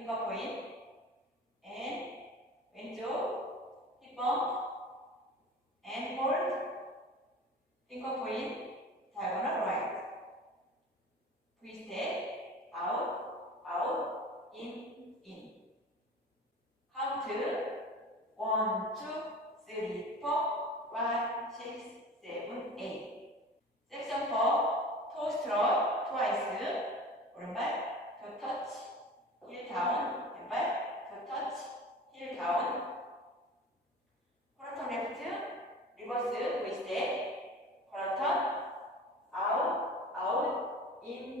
핑거 포인트 and 왼쪽 힙 범프 and hold 핑거 포인트 diagonal right V step out out in count 1, 2, 3, 4, 5, 6, 7, 8 section 4 toe stroke twice 오른발 toe touch heel down 왼발 toe touch heel down 코라턴 left reverse V step 코라턴 out out in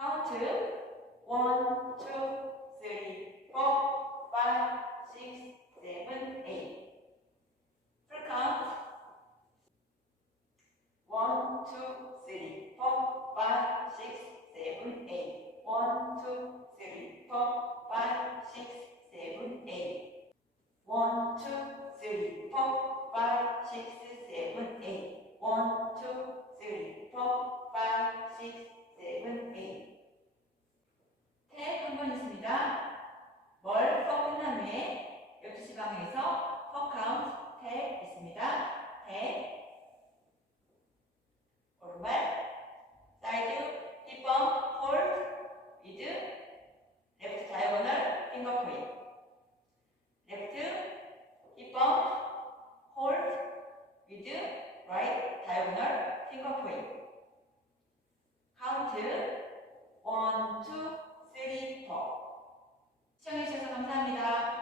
count 1, 2, 3, 4, 5, 6, 7, 8 full count 1, 2, 3, 4, 5, 6, 7, 8 1, 2, 3, 4, 5, 6, 7, 8 1, 2, 3, 4, 5, 6, 7, 8 1, 2, 3, 4, 5, 6, 7, 8 탭 한 번 있습니다. 뭘 퍼 끝난 후에 12시 방향에서 퍼 카운트 탭 있습니다. 탭 오른발 사이드 힙 범프 홀드 위드 레프트 다이어고널 핑거 포인트 레프트 힙 범프 홀드 위드 라이트 다이어고널 핑거 포인트 카운트 1, 2, 3, 4 시청해주셔서 감사합니다.